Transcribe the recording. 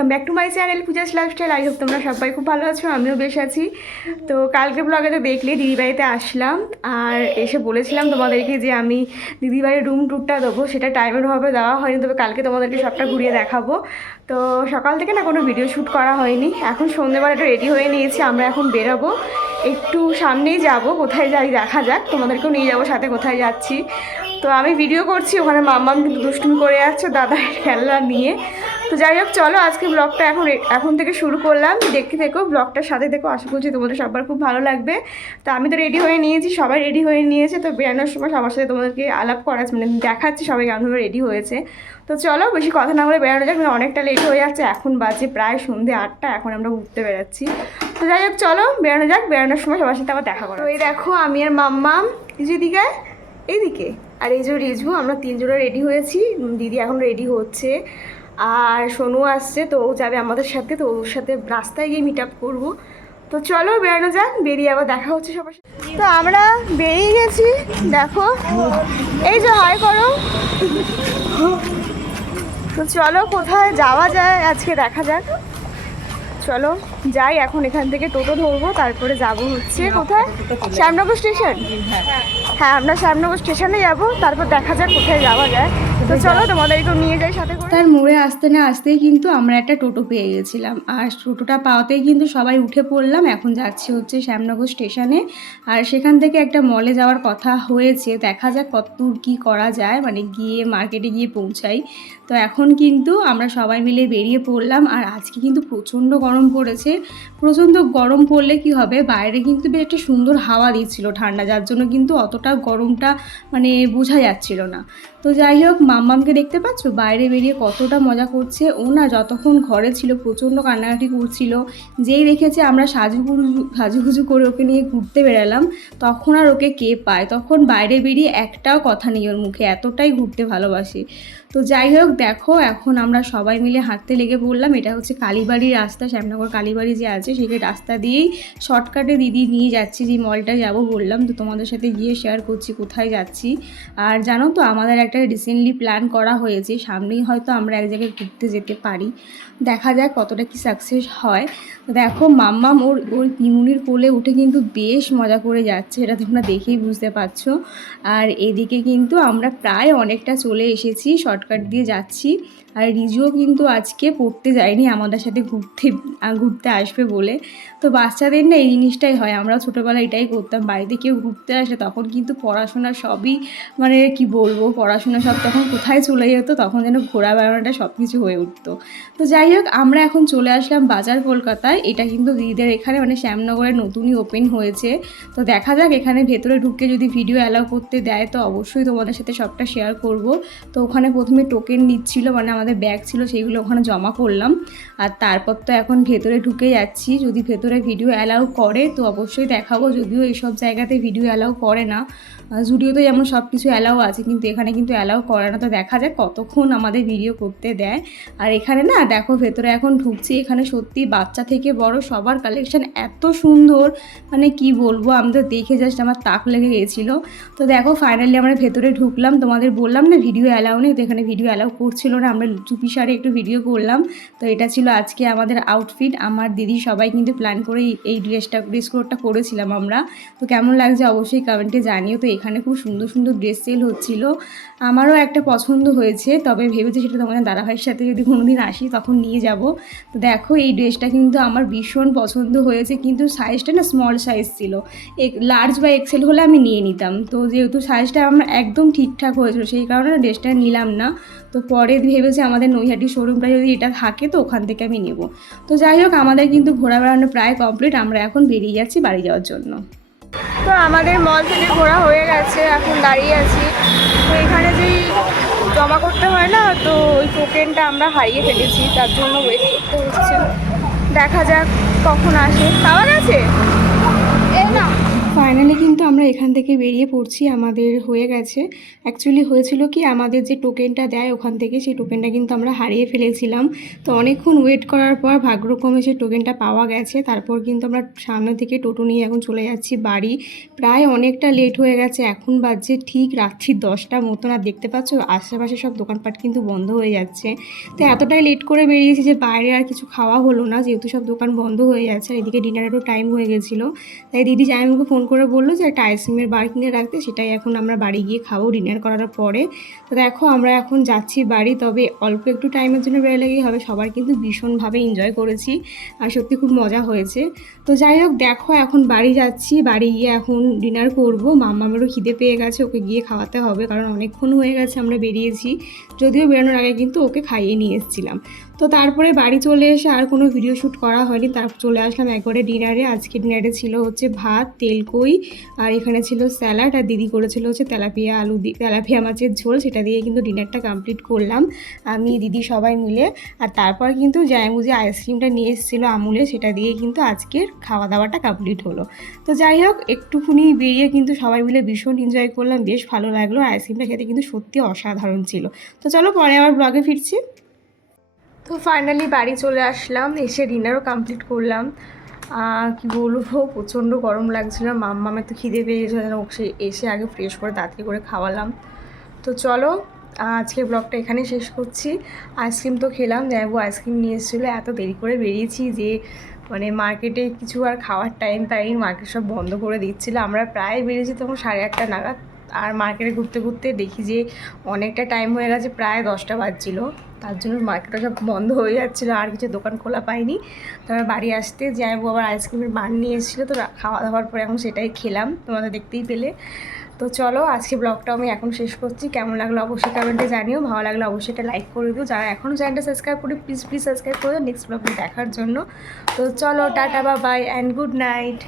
Welcome back to my channel Puja's lifestyle I hope তোমরা সবাই খুব ভালো আছো, আমিও বেশ আছি। তো কালকে ব্লগে তো দেখলে দিদিবাড়িতে আসলাম, আর এসে বলেছিলাম তোমাদেরকে যে আমি দিদিবাড়ির রুম ট্যুরটা দেবো, সেটা টাইমের অভাবে দেওয়া হয়নি, তবে কালকে তোমাদেরকে সবটা ঘুরিয়ে দেখাবো। তো সকাল থেকে না কোনো ভিডিও শ্যুট করা হয়নি, এখন সন্ধ্যেবেলা একটু রেডি হয়ে নিয়েছি, আমরা এখন বেরোবো। একটু সামনেই যাব, কোথায় যাই দেখা যাক, তোমাদেরকেও নিয়ে যাব, সাথে কোথায় যাচ্ছি। তো আমি ভিডিও করছি, ওখানে মাম্মাম কিন্তু দুষ্টুমি করে যাচ্ছে, দাদার খেলনা নিয়ে। তো যাই হোক, চলো আজকে ব্লগটা এখন এখন থেকে শুরু করলাম। দেখতে থেকো ব্লগটার সাথে দেখো আশা করছি তোমাদের সবার খুব ভালো লাগবে। তো আমি তো রেডি হয়ে নিয়েছি, সবাই রেডি হয়ে নিয়েছে। তো বেরানোর সময় সবার সাথে তোমাদেরকে আলাপ করা মানে দেখাচ্ছি সবাই কেমনভাবে রেডি হয়েছে। তো চলো, বেশি কথা না বলে বেরানো যাক মানে অনেকটা লেট হয়ে যাচ্ছে। এখন বাজে প্রায় সন্ধে আটটা, এখন আমরা ঘুরতে বেরাচ্ছি। তো যাই হোক, চলো বেরানো যাক, বেরানোর সময় সবার সাথে আবার দেখা করো এই দেখো, আমি আর মাম্মাম যেদিকে এইদিকে। আর এই যে রিজভু আমরা তিনজনে রেডি হয়েছি। দিদি এখন রেডি হচ্ছে। আর সোনু আসছে, তো ও যাবে আমাদের সাথে, তো ওর সাথে রাস্তায় গিয়ে মিট আপ করব। তো চলো বেরোনো যাক, বেরিয়ে আবার দেখা হচ্ছে সবার সাথে। তো আমরা বেরিয়ে গেছি, দেখো। এই যে হয় করো। তো চলো কোথায় যাওয়া যায়, আজকে দেখা যাক। চলো, যাই, এখন এখান থেকে টোটো ধরবো, তারপরে যাব হচ্ছে কোথায়? শ্যামনগর স্টেশন? হ্যাঁ আমরা শ্যামনগর স্টেশনে যাব, তারপর দেখা যাক কোথায় যাওয়া যায়। তো চলো, তোমাদেরকেও নিয়ে যাই সাথে তার মোড়ে আসতে না আসতেই কিন্তু আমরা একটা টোটো পেয়ে গেছিলাম। আর টোটোটা পাওয়াতেই কিন্তু সবাই উঠে পড়লাম। এখন যাচ্ছি হচ্ছে শ্যামনগর স্টেশনে। আর সেখান থেকে একটা মলে যাওয়ার কথা হয়েছে। দেখা যাক কত কী করা যায়। মানে গিয়ে মার্কেটে গিয়ে পৌঁছাই। তো এখন কিন্তু আমরা সবাই মিলে বেরিয়ে পড়লাম। আর আজকে কিন্তু প্রচণ্ড গরম পড়েছে। প্রচণ্ড গরম পড়লে কি হবে? বাইরে কিন্তু বেশ একটা সুন্দর হাওয়া দিচ্ছিল ঠান্ডা, যার জন্য কিন্তু অতটা গরমটা মানে বোঝা যাচ্ছিল না। তো যাই হোক, মাম্মামকে দেখতে পাচ্ছ? বাইরে বেরিয়ে কতটা মজা করছে ও না, যতক্ষণ ঘরে ছিল, প্রচণ্ড কান্নাকাটি করছিল। যেই দেখেছে আমরা সাজুগুজু সাজুগুজু করে ওকে নিয়ে ঘুরতে বেরালাম তখন আর ওকে কে পায়? তখন বাইরে বেরিয়ে একটাও কথা নেই ওর মুখে, এতটাই ঘুরতে ভালোবাসে। তো যাই হোক, দেখো, এখন আমরা সবাই মিলে হাঁটতে লেগে পড়লাম। এটা হচ্ছে কালীবাড়ির রাস্তা, শ্যামনগর কালীবাড়ি যে আছে সেই রাস্তা দিয়েই শর্টকাটে দিদি নিয়ে যাচ্ছি, যে মলটা যাব বললাম। তো তোমাদের সাথে গিয়ে শেয়ার করছি কোথায় যাচ্ছি। আর জানো তো, আমাদের একটা রিসেন্টলি প্ল্যান করা হয়েছে, সামনেই হয়তো আমরা এক জায়গায় ঘুরতে যেতে পারি। দেখা যাক কতটা কি সাকসেস হয়। দেখো, মাম্মাম ওর ওর পিমুনির কোলে উঠে কিন্তু বেশ মজা করে যাচ্ছে, এটা তোমরা দেখেই বুঝতে পারছ। আর এদিকে কিন্তু আমরা প্রায় অনেকটা চলে এসেছি শর্টকাট দিয়ে যাচ্ছি। আর রিজুও কিন্তু আজকে পড়তে যায়নি, আমাদের সাথে ঘুরতে ঘুরতে আসবে বলে। তো বাচ্চাদের না এই জিনিসটাই হয়, আমরা ছোটোবেলায় এটাই করতাম, বাড়িতে কেউ ঘুরতে আসে তখন কিন্তু পড়াশোনা সবই মানে কি বলব পড়াশোনা সব তখন কোথায় চলে যেত, তখন যেন ঘোরা বেড়ানোটা সব কিছু হয়ে উঠতো। তো যাই হোক, আমরা এখন চলে আসলাম বাজার কলকাতায়। এটা কিন্তু দিদিদের এখানে মানে শ্যামনগরে নতুনই ওপেন হয়েছে। তো দেখা যাক, এখানে ভেতরে ঢুকে যদি ভিডিও অ্যালাউ করতে দেয়, তো অবশ্যই তোমাদের সাথে সবটা শেয়ার করব। তো ওখানে প্রথমে টোকেন নিচ্ছিল মানে আমাদের ব্যাগ ছিল সেইগুলো ওখানে জমা করলাম। আর তারপর তো এখন ভেতরে ঢুকে যাচ্ছি। যদি ভেতরে ভিডিও অ্যালাউ করে, তো অবশ্যই দেখাবো। যদিও এইসব জায়গাতে ভিডিও অ্যালাউ করে না। জুডিওতে যেমন সব কিছু অ্যালাউ আছে, কিন্তু এখানে কিন্তু অ্যালাউ করে না। তো দেখা যায় কতক্ষণ আমাদের ভিডিও করতে দেয়। আর এখানে না, দেখো ভেতরে এখন ঢুকছি। এখানে সত্যি বাচ্চা থেকে বড় সবার কালেকশন এত সুন্দর। মানে কি বলব, আমি তো দেখে জাস্ট আমার তাক লেগে গেছিল। তো দেখো ফাইনালি আমরা ভেতরে ঢুকলাম। তোমাদের বললাম না ভিডিও অ্যালাউ নেই, তো এখানে ভিডিও অ্যালাউ করছিল না। আমরা চুপি সারে একটু ভিডিও করলাম। তো এটা ছিল আজকে আমাদের আউটফিট আমার দিদি সবাই কিন্তু প্ল্যান করে এই ড্রেসটা ড্রেস কোডটা করেছিলাম আমরা। তো কেমন লাগছে অবশ্যই কমেন্টে জানিও। তো এখানে খুব সুন্দর সুন্দর ড্রেস সেল হচ্ছিল। আমারও একটা পছন্দ হয়েছে, তবে ভেবেছি সেটা তোমাদের দাদাভাইয়ের সাথে যদি কোনোদিন আসি তখন নিয়ে যাব। তো দেখো, এই ড্রেসটা কিন্তু আমার ভীষণ পছন্দ হয়েছে, কিন্তু সাইজটা না স্মল সাইজ ছিল। এক লার্জ বা এক্সেল হলে আমি নিয়ে নিতাম। তো যেহেতু সাইজটা আমার একদম ঠিকঠাক হয়েছিল, সেই কারণে ড্রেসটা নিলাম না। তো পরে ভেবেছি আমাদের নৈহাটি শোরুমটা যদি এটা থাকে তো ওখান থেকে আমি নেব। তো যাই হোক, আমাদের কিন্তু ঘোরা বেড়ানো প্রায় কমপ্লিট আমরা এখন বেরিয়ে যাচ্ছি বাড়ি যাওয়ার জন্য। তো আমাদের মল থেকে ঘোরা হয়ে গেছে, এখন দাঁড়িয়ে আছি। তো এখানে যেই জমা করতে হয় না, তো ওই টোকেনটা আমরা হারিয়ে ফেলেছি, তার জন্য ওয়েট করতে হচ্ছে। দেখা যাক কখন আসে। পাওয়া গেছে ফাইনালি কিন্তু আমরা এখান থেকে বেরিয়ে পড়ছি, আমাদের হয়ে গেছে। অ্যাকচুয়ালি হয়েছিল কি, আমাদের যে টোকেনটা দেয় ওখান থেকে সেই টোকেনটা কিন্তু আমরা হারিয়ে ফেলেছিলাম। তো অনেকক্ষণ ওয়েট করার পর ভাগ্যক্রমে সেই টোকেনটা পাওয়া গেছে। তারপর কিন্তু আমরা সামনে থেকে টোটো নিয়ে এখন চলে যাচ্ছি বাড়ি। প্রায় অনেকটা লেট হয়ে গেছে, এখন বাজছে ঠিক রাত্রি দশটা মতন। আর দেখতে পাচ্ছ, আশেপাশে সব দোকানপাট কিন্তু বন্ধ হয়ে যাচ্ছে। তো এতটাই লেট করে বেরিয়েছি যে বাইরে আর কিছু খাওয়া হলো না। যেহেতু সব দোকান বন্ধ হয়ে যাচ্ছে, আর এদিকে ডিনারেরও টাইম হয়ে গেছিল। তাই দিদি যাই জামাইবাবুকে ফোন করে বলল যে একটা আইসক্রিমের বার কিনে রাখতে, সেটাই এখন আমরা বাড়ি গিয়ে খাব ডিনার করার পরে। তো দেখো, আমরা এখন যাচ্ছি বাড়ি, তবে অল্প একটু টাইমের জন্য বেরোলেই হবে? সবার কিন্তু ভীষণভাবে এনজয় করেছি আর সত্যি খুব মজা হয়েছে। তো যাই হোক, দেখো, এখন বাড়ি যাচ্ছি, বাড়ি গিয়ে এখন ডিনার করব। মাম্মামেরও খিদে পেয়ে গেছে, ওকে গিয়ে খাওয়াতে হবে, কারণ অনেকক্ষণ হয়ে গেছে আমরা বেরিয়েছি। যদিও বেরোনোর আগে কিন্তু ওকে খাইয়ে নিয়ে এসেছিলাম। তো তারপরে বাড়ি চলে এসে আর কোনো ভিডিও শ্যুট করা হয়নি। তারপর চলে আসলাম একবারে ডিনারে আজকে ডিনারে ছিল হচ্ছে ভাত, তেলকই আর এখানে ছিল স্যালাড আর দিদি করেছিল হচ্ছে তেলাপিয়া আলু দি, তেলাপিয়া মাছের ঝোল। সেটা দিয়ে কিন্তু ডিনারটা কমপ্লিট করলাম আমি, দিদি সবাই মিলে। আর তারপর কিন্তু জায়মু যে আইসক্রিমটা নিয়ে এসেছিল আমুলে। সেটা দিয়ে কিন্তু আজকের খাওয়া দাওয়াটা কমপ্লিট হলো। তো যাই হোক একটুখানি বেরিয়ে কিন্তু সবাই মিলে ভীষণ এনজয় করলাম। বেশ ভালো লাগল। আইসক্রিমটা খেতে কিন্তু সত্যি অসাধারণ ছিল। তো চলো পরে আবার ব্লগে ফিরছি। তো ফাইনালি বাড়ি চলে আসলাম, এসে ডিনারও কমপ্লিট করলাম। কি বলব, প্রচণ্ড গরম লাগছিল, মাম্মামের তো খিদে পেয়ে গেছিল যেন ওকে এসে আগে ফ্রেশ করে তাড়াতাড়ি করে খাওয়ালাম। তো চলো আজকে ব্লগটা এখানে শেষ করছি। আইসক্রিম তো খেলাম যাব আইসক্রিম নিয়ে এসেছিল, এত দেরি করে বেরিয়েছি যে মানে মার্কেটে কিছু আর খাওয়ার টাইম পাইনি মার্কেট সব বন্ধ করে দিচ্ছিল। আমরা প্রায় বেরিয়েছি তখন সাড়ে আটটা নাগাদ। আর মার্কেটে ঘুরতে ঘুরতে দেখি যে অনেকটা টাইম হয়ে গেছে, প্রায় দশটা বাজছিল। তার জন্য মার্কেটটা সব বন্ধ হয়ে যাচ্ছিল, আর কিছু দোকান খোলা পাইনি। তারপর বাড়ি আসতে যাইবো আবার আইসক্রিমের বান নিয়ে এসেছিল, তো খাওয়া দাওয়ার পরে এখন সেটাই খেলাম, তোমাদের দেখতেই পেলে। তো চলো, আজকে ব্লগটা আমি এখন শেষ করছি। কেমন লাগল অবশ্যই কমেন্টে জানিও, ভালো লাগল অবশ্যই এটা লাইক করে দিও। যারা এখনও চ্যানেলটা সাবস্ক্রাইব করি প্লিজ প্লিজ সাবস্ক্রাইব করে নেক্সট ব্লগটা দেখার জন্য। তো চলো, টাটা বা বাই অ্যান্ড গুড নাইট